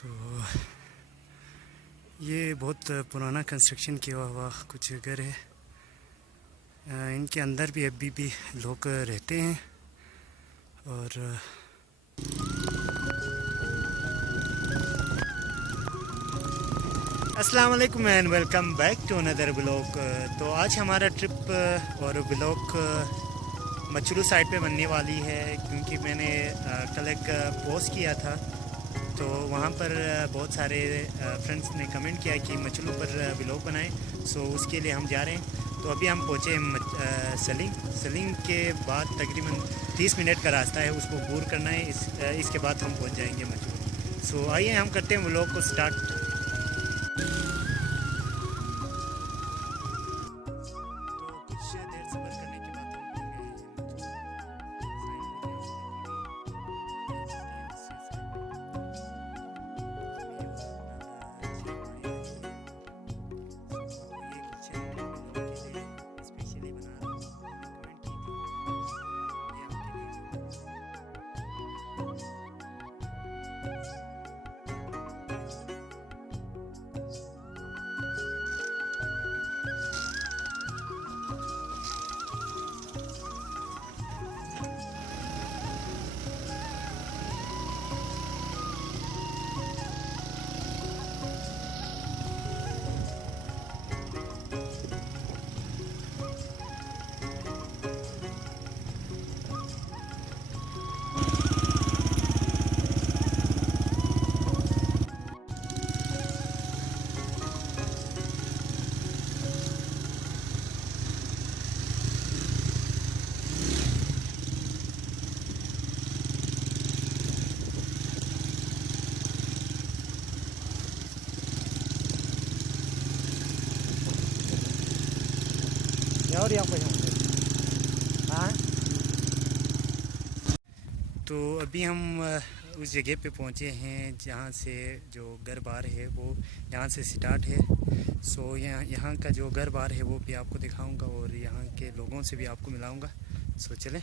तो ये बहुत पुराना कंस्ट्रक्शन किया हुआ कुछ घर है। इनके अंदर भी अभी भी लोग रहते हैं। और अस्सलाम वालेकुम and welcome back to another blog. तो आज हमारा ट्रिप और ब्लॉग मचलू साइड पे बनने वाली है, क्योंकि मैंने कल एक पोस्ट किया था तो वहाँ पर बहुत सारे फ्रेंड्स ने कमेंट किया कि मचलू पर ब्लॉग बनाएं। सो उसके लिए हम जा रहे हैं। तो अभी हम पहुँचे सलिंग के बाद तकरीबन 30 मिनट का रास्ता है, उसको दूर करना है। इसके बाद हम पहुँच जाएंगे मचलू। सो आइए हम करते हैं ब्लॉग को स्टार्ट। और यहाँ पर हाँ, तो अभी हम उस जगह पे पहुँचे हैं जहाँ से जो घर बार है वो यहाँ से स्टार्ट है। सो यहाँ का जो घर बार है वो भी आपको दिखाऊंगा और यहाँ के लोगों से भी आपको मिलाऊंगा। सो चलें।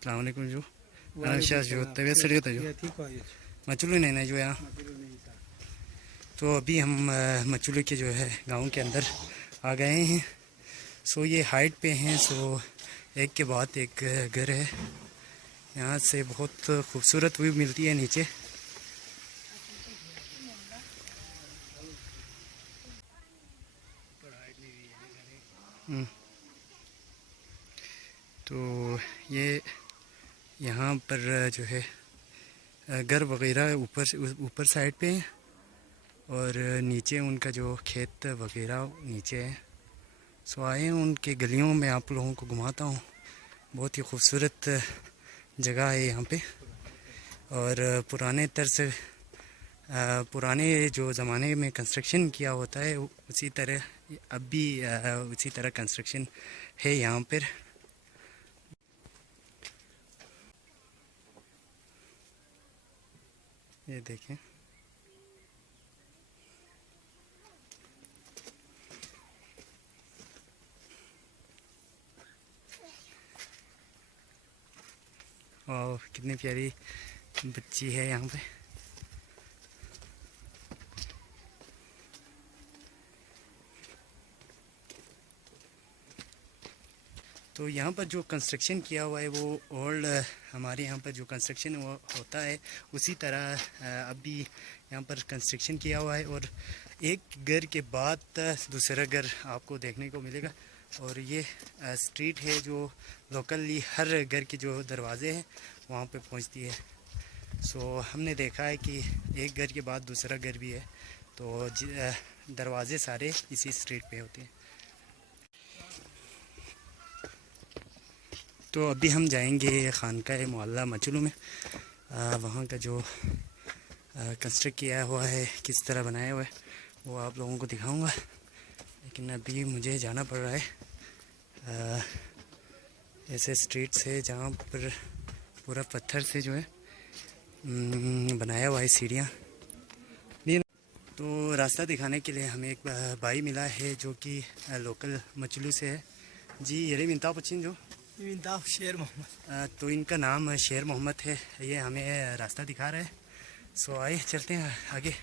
अस्सलामुअलैकुम जो शाह जो तबीयत सड़ी होता जो मचलू नहीं ना जो यहाँ। तो अभी हम मचलू के जो है गांव के अंदर आ गए हैं। सो ये हाइट पे हैं। सो एक के बाद एक घर है। यहाँ से बहुत खूबसूरत व्यू मिलती है नीचे। तो ये यहाँ पर जो है घर वगैरह ऊपर साइड पे है और नीचे उनका जो खेत वगैरह नीचे है। सो आए उनके गलियों में आप लोगों को घुमाता हूँ। बहुत ही खूबसूरत जगह है यहाँ पे। और पुराने जो ज़माने में कंस्ट्रक्शन किया होता है उसी तरह अब भी उसी तरह कंस्ट्रक्शन है यहाँ पर। ये देखें, और कितनी प्यारी बच्ची है यहाँ पे। तो यहाँ पर जो कंस्ट्रक्शन किया हुआ है वो ओल्ड हमारे यहाँ पर जो कंस्ट्रक्शन वो होता है उसी तरह अभी यहाँ पर कंस्ट्रक्शन किया हुआ है। और एक घर के बाद दूसरा घर आपको देखने को मिलेगा। और ये स्ट्रीट है जो लोकली हर घर के जो दरवाजे हैं वहाँ पे पहुँचती है। सो हमने देखा है कि एक घर के बाद दूसरा घर भी है, तो दरवाजे सारे इसी स्ट्रीट पे होते हैं। तो अभी हम जाएंगे खानका मोहल्ला मचलू में। वहाँ का जो कंस्ट्रक्ट किया हुआ है, किस तरह बनाया हुआ है, वो आप लोगों को दिखाऊंगा। लेकिन अभी मुझे जाना पड़ रहा है ऐसे स्ट्रीट्स है जहाँ पर पूरा पत्थर से जो है बनाया हुआ है सीढ़ियाँ। तो रास्ता दिखाने के लिए हमें एक भाई मिला है जो कि लोकल मचलू से है जी। ये मिनता पचिन जो शेर मोहम्मद। तो इनका नाम शेर मोहम्मद है। ये हमें रास्ता दिखा रहा है। सो आइए चलते हैं आगे।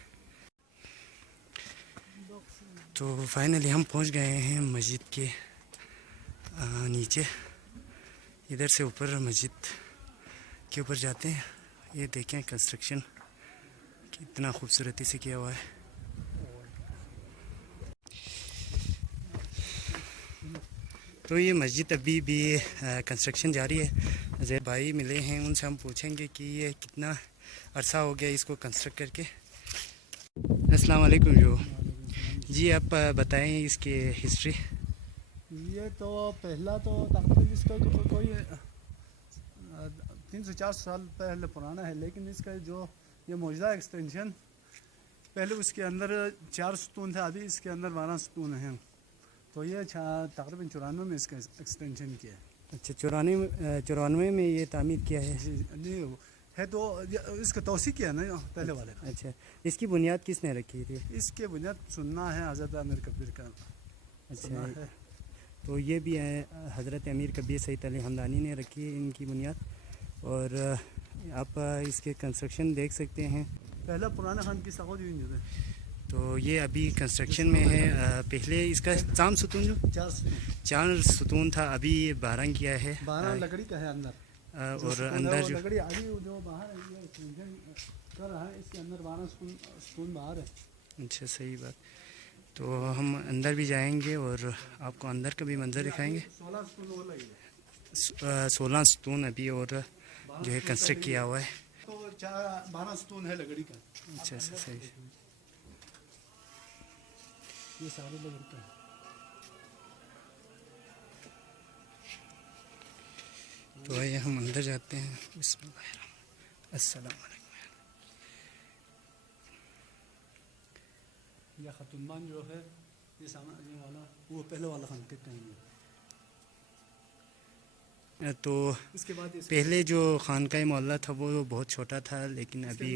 तो फाइनली हम पहुंच गए हैं मस्जिद के नीचे। इधर से ऊपर मस्जिद के ऊपर जाते हैं। ये देखें कंस्ट्रक्शन कितना खूबसूरती से किया हुआ है। तो ये मस्जिद अभी भी कंस्ट्रक्शन जारी है। जैसे भाई मिले हैं उनसे हम पूछेंगे कि ये कितना अरसा हो गया इसको कंस्ट्रक्ट करके। अस्सलाम वालेकुम जी, आप बताएं इसकी हिस्ट्री। ये तो पहला तो तकरीबन इसका कोई 300-400 साल पहले पुराना है, लेकिन इसका जो ये मौजूदा एक्सटेंशन पहले उसके अंदर 4 सतून थे, अभी इसके अंदर 12 सतून हैं। तो ये तकरीबन 94 में इसका एक्सटेंशन किया है। अच्छा, 94 में ये तामीर किया है। नहीं है तो इसका तोसी किया ना पहले वाले का। अच्छा, इसकी बुनियाद किसने रखी थी? इसके बुनियाद सुनना है हज़रत अमीर कबीर का। अच्छा है। तो ये भी है हज़रत अमीर कबीर सईद अली हमदानी ने रखी है इनकी बुनियाद। और आप इसके कंस्ट्रक्शन देख सकते हैं। पहला पुराना खान की सगोद जो है। तो ये अभी कंस्ट्रक्शन में है। पहले इसका 4 सतून जो 4 सतून था, अभी 12 किया है। 12 लकड़ी का है अंदर। और अंदर जो लकड़ी अभी जो बाहर है ये एक्सटेंशन कर रहा है, इसके अंदर 12 सतून बाहर है। अच्छा, सही बात। तो हम अंदर भी जाएंगे और आपको अंदर का भी मंजर दिखाएंगे। 16 सतून अभी और जो है कंस्ट्रक्ट किया हुआ है। तो 12 सतून है लकड़ी का। अच्छा, सही। ये सारे लकड़ी का है। तो आइए हम अंदर जाते हैं। बिस्मिल्लाह। अस्सलाम वालेकुम। यह खतुनबान जो है ये वाला वो पहले वाला खान के टाइम में। तो इसके बाद पहले जो खानका मोहल्ला था वो बहुत छोटा था, लेकिन अभी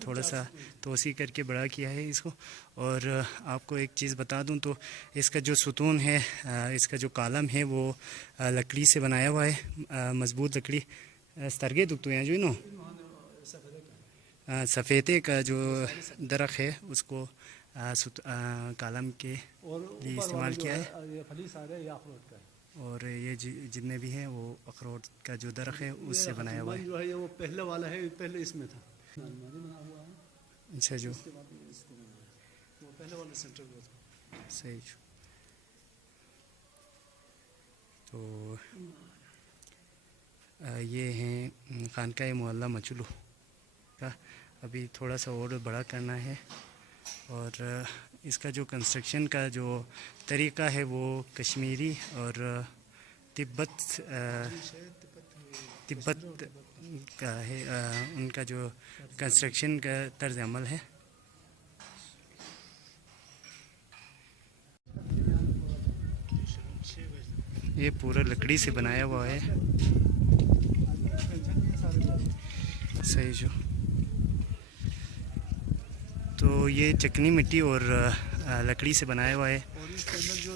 थोड़ा सा तोसी करके बड़ा किया है इसको। और आपको एक चीज़ बता दूं तो इसका जो सतून है, इसका जो कालम है वो लकड़ी से बनाया हुआ है, मजबूत लकड़ी। स्तरगे दुखते हैं जो नो सफ़ेदे का जो दरख्त है उसको कालम के लिए इस्तेमाल किया है। और ये जितने भी हैं वो अखरोट का जो दरख्त है उससे बनाया हुआ है। जो है ये वो पहले वाला है, पहले इसमें था। अच्छा, जो वो पहले वाला सेंटर में था। सही। तो ये हैं खानका मोहल्ला मचलू का। अभी थोड़ा सा और बड़ा करना है। और इसका जो कंस्ट्रक्शन का जो तरीक़ा है वो कश्मीरी और तिब्बत का है। उनका जो कंस्ट्रक्शन का तर्ज अमल है। ये पूरा लकड़ी से बनाया हुआ है। सही जो। तो ये चिकनी मिट्टी और लकड़ी से बनाया हुआ है।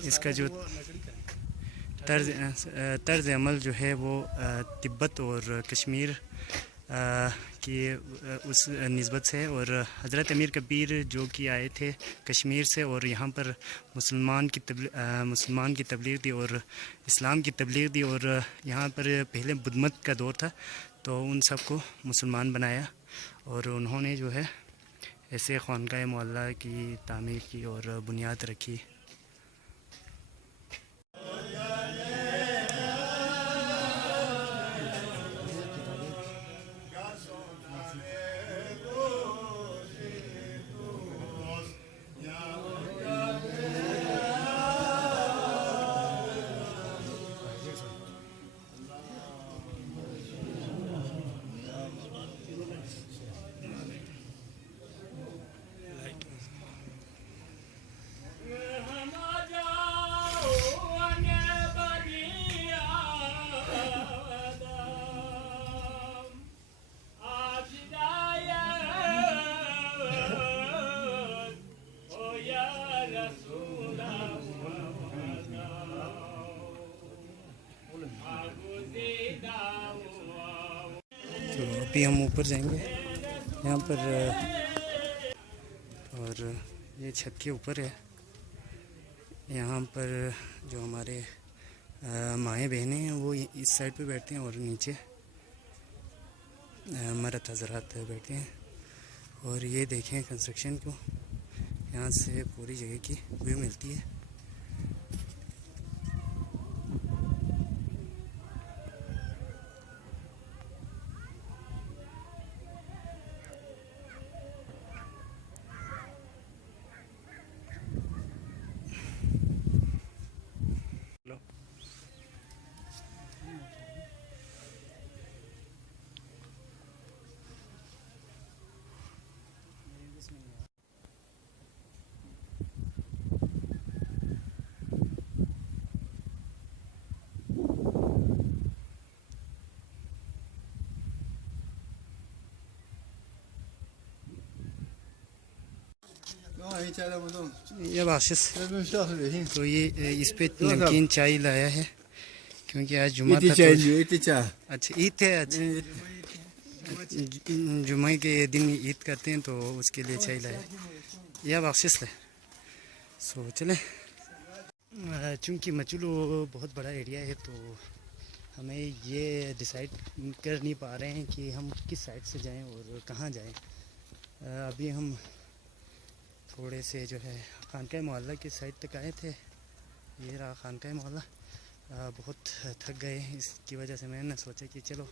इसका जो तर्ज अमल जो है वो तिब्बत और कश्मीर की उस निस्बत से है। और हज़रत अमीर कबीर जो कि आए थे कश्मीर से और यहाँ पर मुसलमान की तबलीग दी और इस्लाम की तबलीग दी। और यहाँ पर पहले बुद्ध मत का दौर था, तो उन सबको मुसलमान बनाया और उन्होंने जो है ऐसे खानका मोहल्ला की तामीर की और बुनियाद रखी। तो अभी हम ऊपर जाएंगे यहाँ पर, और ये छत के ऊपर है। यहाँ पर जो हमारे माएँ बहनें हैं वो इस साइड पे बैठते हैं और नीचे मर्द हजरात बैठते हैं। और ये देखें कंस्ट्रक्शन को, यहाँ से पूरी जगह की व्यू मिलती है। ये बाशिश, तो ये इस पे नमकीन चाय लाया है क्योंकि आज जुमा था। अच्छा ईद है आज, जुमे के दिन ईद करते हैं तो उसके लिए चाय लाया है। यह बाशिश है। सो चले, चूँकि मचलू बहुत बड़ा एरिया है तो हमें ये डिसाइड कर नहीं पा रहे हैं कि हम किस साइड से जाएं और कहाँ जाएं। अभी हम थोड़े से जो है खानका मोहल्ला की साइड तक आए थे। ये रहा खानका मोहल्ला। बहुत थक गए, इसकी वजह से मैंने सोचा कि चलो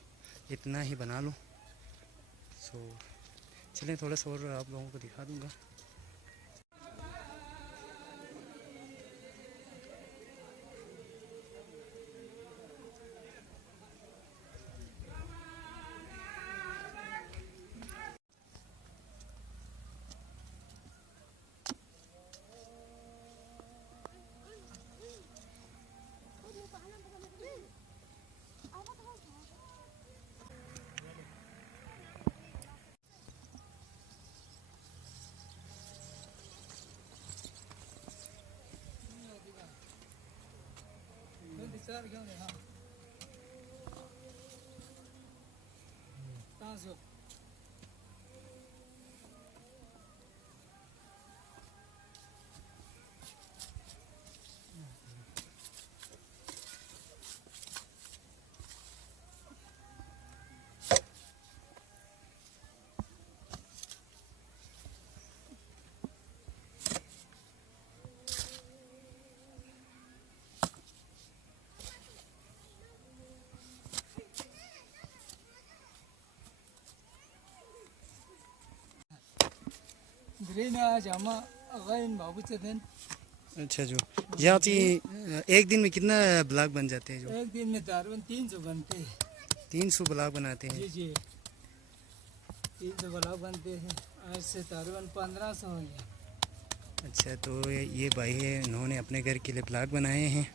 इतना ही बना लूँ। सो चलें, थोड़ा सा और आप लोगों को दिखा दूँगा। अच्छा जो यहाँ एक दिन में कितना ब्लॉग बन जाते हैं? जो एक दिन में तकरीबन 300 बनते हैं। 300 ब्लॉग बनाते हैं? जी जी, 300 ब्लॉग बनते हैं। आज से तकरीबन 1500 हो गया। अच्छा, तो ये भाई है, इन्होंने अपने घर के लिए ब्लॉग बनाए हैं।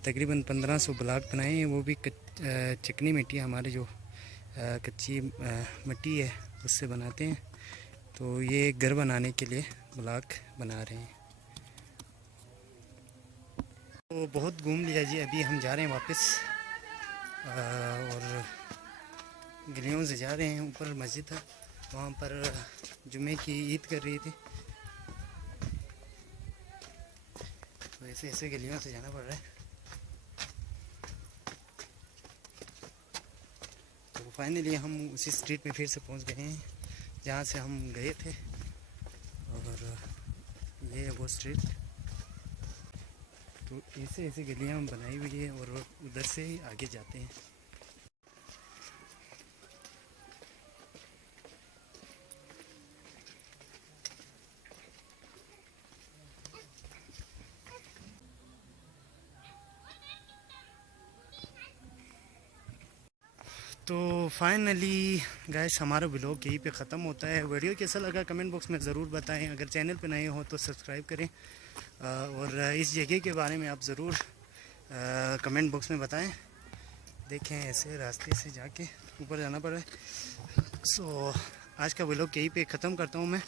तकरीबन 1500 ब्लॉग बनाए हैं। वो भी चिकनी मिट्टी, हमारे जो कच्ची मिट्टी है उससे बनाते हैं। तो ये घर बनाने के लिए ब्लॉक बना रहे हैं। तो बहुत घूम लिया जी, अभी हम जा रहे हैं वापस और गलियों से जा रहे हैं। ऊपर मस्जिद था, वहाँ पर जुमे की ईद कर रही थी, तो ऐसे ऐसे गलियों से जाना पड़ रहा है। तो फाइनली हम उसी स्ट्रीट में फिर से पहुँच गए हैं जहाँ से हम गए थे। और ये है वो स्ट्रीट। तो ऐसे ऐसे गलियाँ हम बनाई हुई है और उधर से ही आगे जाते हैं। तो फाइनली गाइस, हमारा व्लॉग यहीं पे ख़त्म होता है। वीडियो कैसा लगा कमेंट बॉक्स में ज़रूर बताएं। अगर चैनल पे नए हो तो सब्सक्राइब करें, और इस जगह के बारे में आप ज़रूर कमेंट बॉक्स में बताएं। देखें, ऐसे रास्ते से जाके ऊपर जाना पड़ा है। सो आज का व्लॉग यहीं पे ख़त्म करता हूँ मैं।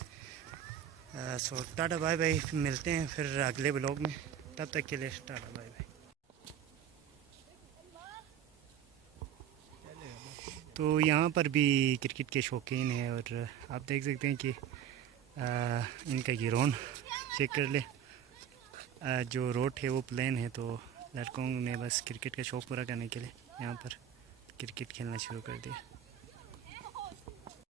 सो टाटा बाय बाय, मिलते हैं फिर अगले ब्लॉग में, तब तक के लिए टाटा बाय बाय। तो यहाँ पर भी क्रिकेट के शौकीन हैं और आप देख सकते हैं कि इनका ग्राउंड चेक कर ले। जो रोड है वो प्लेन है, तो लड़कों ने बस क्रिकेट का शौक़ पूरा करने के लिए यहाँ पर क्रिकेट खेलना शुरू कर दिया।